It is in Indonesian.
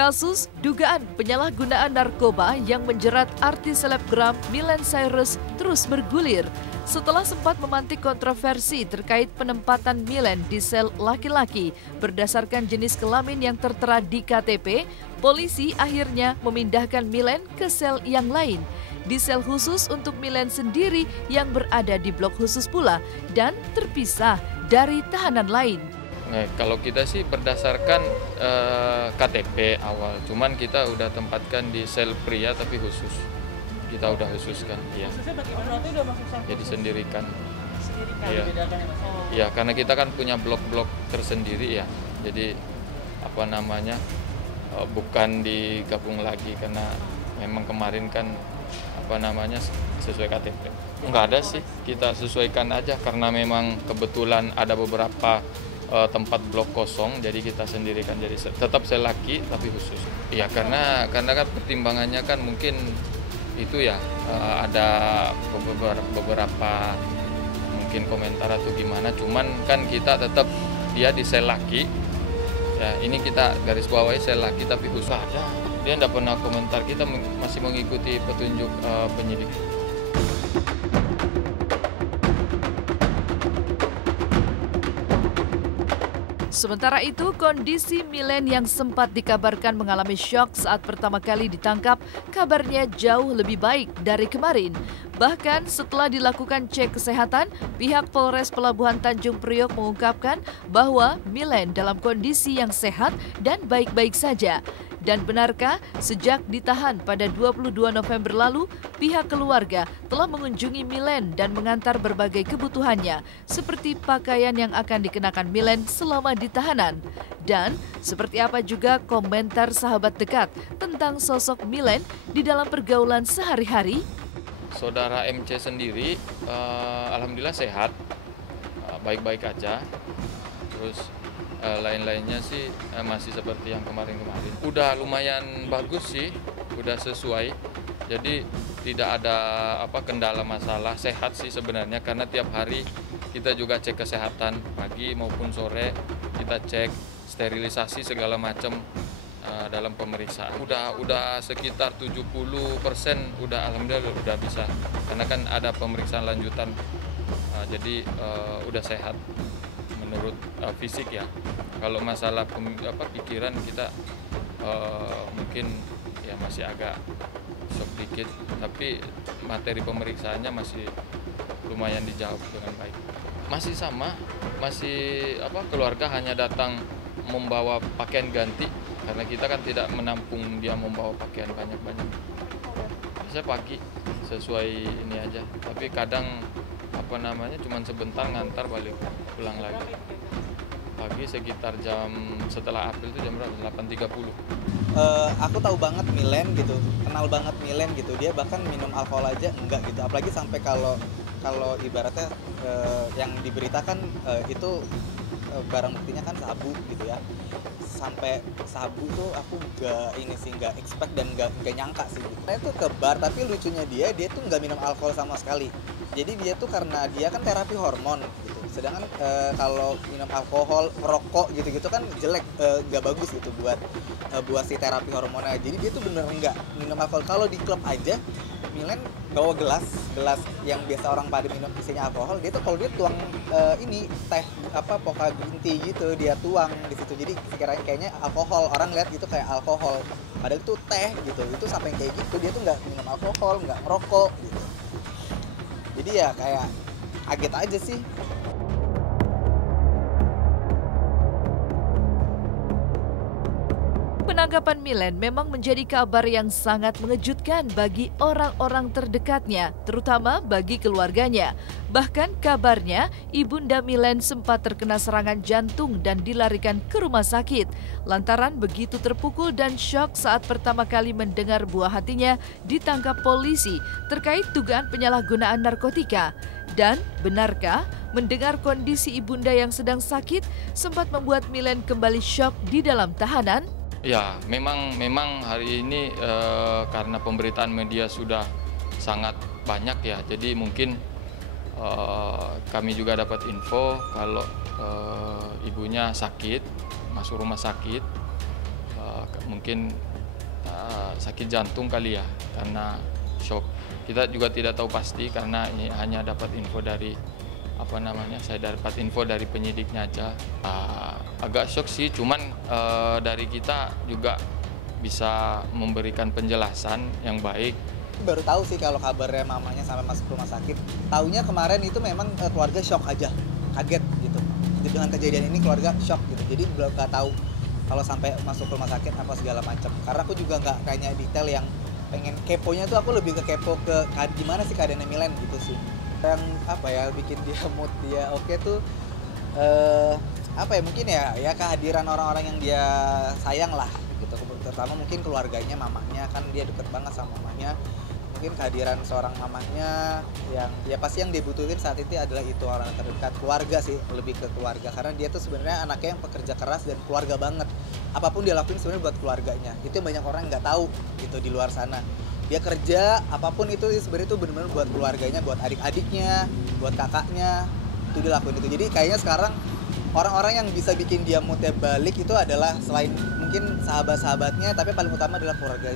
Kasus dugaan penyalahgunaan narkoba yang menjerat artis selebgram Miley Cyrus terus bergulir setelah sempat memantik kontroversi terkait penempatan Miley di sel laki-laki berdasarkan jenis kelamin yang tertera di KTP. Polisi akhirnya memindahkan Miley ke sel yang lain, di sel khusus untuk Miley sendiri yang berada di blok khusus pula dan terpisah dari tahanan lain. Nah, kalau kita sih berdasarkan KTP awal, cuman kita udah tempatkan di sel pria tapi khusus. Kita udah khususkan, ya. Khususnya bagaimana? Berarti udah masuk sel Jadi sendirikan. Iya. Ya, karena kita kan punya blok-blok tersendiri ya. Jadi bukan digabung lagi karena memang kemarin kan sesuai KTP. Enggak ada sih, kita sesuaikan aja karena memang kebetulan ada beberapa tempat blok kosong, jadi kita sendirikan jadi tetap sel laki tapi khusus. Iya, karena kan pertimbangannya kan mungkin itu ya ada beberapa mungkin komentar atau gimana, cuman kan kita tetap dia di sel laki. Ya, ini kita garis bawahi sel laki tapi khusus ada. Dia tidak pernah komentar, kita masih mengikuti petunjuk penyidik. Sementara itu, kondisi Miley yang sempat dikabarkan mengalami syok saat pertama kali ditangkap, kabarnya jauh lebih baik dari kemarin. Bahkan setelah dilakukan cek kesehatan, pihak Polres Pelabuhan Tanjung Priok mengungkapkan bahwa Miley dalam kondisi yang sehat dan baik-baik saja. Dan benarkah sejak ditahan pada 22 November lalu, pihak keluarga telah mengunjungi Miley dan mengantar berbagai kebutuhannya, seperti pakaian yang akan dikenakan Miley selama di tahanan. Dan seperti apa juga komentar sahabat dekat tentang sosok Miley di dalam pergaulan sehari-hari? Saudara MC sendiri, alhamdulillah sehat, baik-baik aja. Terus lain-lainnya sih masih seperti yang kemarin-kemarin. Udah lumayan bagus sih, udah sesuai. Jadi tidak ada kendala masalah, sehat sih sebenarnya karena tiap hari kita juga cek kesehatan pagi maupun sore, kita cek sterilisasi segala macam dalam pemeriksaan. Udah sekitar 70% udah alhamdulillah udah bisa. Karena kan ada pemeriksaan lanjutan. Jadi udah sehat menurut fisik ya. Kalau masalah pikiran kita mungkin ya masih agak shock dikit, tapi materi pemeriksaannya masih lumayan dijawab dengan baik. Masih sama, keluarga hanya datang membawa pakaian ganti karena kita kan tidak menampung dia membawa pakaian banyak-banyak. Bisa pagi sesuai ini aja, tapi kadang cuman sebentar ngantar balik pulang lagi. Pagi sekitar setelah apel itu jam berapa? 8.30. Aku tahu banget Miley gitu, kenal banget Miley gitu. Dia bahkan minum alkohol aja enggak gitu. Apalagi sampai kalau ibaratnya yang diberitakan itu barang buktinya kan sabu gitu ya. Sampai sabu tuh aku nggak expect dan nggak nyangka sih. Saya tuh ke bar, tapi lucunya dia tuh nggak minum alkohol sama sekali. Jadi dia tuh karena dia kan terapi hormon gitu. Sedangkan kalau minum alkohol, rokok gitu-gitu kan jelek, nggak bagus gitu buat si terapi hormonnya. Jadi dia tuh bener nggak minum alkohol. Kalau di klub aja, Miley bawa gelas yang biasa orang pada minum isinya alkohol. Dia tuh kalau dia tuang ini teh Poca green tea gitu, dia tuang di situ. Jadi kayaknya alkohol, orang lihat itu kayak alkohol. Padahal itu teh gitu. Itu sampai kayak gitu, dia tuh nggak minum alkohol, nggak ngerokok gitu. Jadi ya kayak kaget aja sih. Penangkapan Miley memang menjadi kabar yang sangat mengejutkan bagi orang-orang terdekatnya, terutama bagi keluarganya. Bahkan kabarnya, ibunda Miley sempat terkena serangan jantung dan dilarikan ke rumah sakit. Lantaran begitu terpukul dan syok saat pertama kali mendengar buah hatinya ditangkap polisi terkait dugaan penyalahgunaan narkotika. Dan benarkah mendengar kondisi ibunda yang sedang sakit sempat membuat Miley kembali syok di dalam tahanan? Ya, memang hari ini karena pemberitaan media sudah sangat banyak ya, jadi mungkin kami juga dapat info kalau ibunya sakit, masuk rumah sakit, mungkin sakit jantung kali ya, karena shock. Kita juga tidak tahu pasti karena ini hanya dapat info dari saya dapat info dari penyidiknya aja. Agak shock sih, cuman dari kita juga bisa memberikan penjelasan yang baik. Baru tahu sih kalau kabarnya mamanya sampai masuk rumah sakit. Taunya kemarin itu memang keluarga shock aja, kaget gitu. Dengan kejadian ini keluarga shock gitu. Jadi belum nggak tahu kalau sampai masuk rumah sakit apa segala macam. Karena aku juga nggak tanya detail, yang pengen keponya tuh aku lebih ke kepo ke gimana sih keadaannya Milen gitu sih. Yang bikin dia mood dia oke tuh mungkin ya kehadiran orang-orang yang dia sayang lah gitu. Terutama mungkin keluarganya, mamanya, kan dia deket banget sama mamanya. Mungkin kehadiran seorang mamanya yang ya pasti yang dibutuhin saat itu adalah itu orang terdekat, keluarga sih, lebih ke keluarga, karena dia tuh sebenarnya anaknya yang pekerja keras dan keluarga banget. Apapun dia lakuin sebenarnya buat keluarganya. Itu yang banyak orang nggak tahu gitu di luar sana. Dia kerja apapun itu sebenarnya itu benar-benar buat keluarganya, buat adik-adiknya, buat kakaknya, itu dia lakuin itu. Jadi kayaknya sekarang orang-orang yang bisa bikin dia moodnya balik itu adalah selain mungkin sahabat-sahabatnya, tapi paling utama adalah keluarga.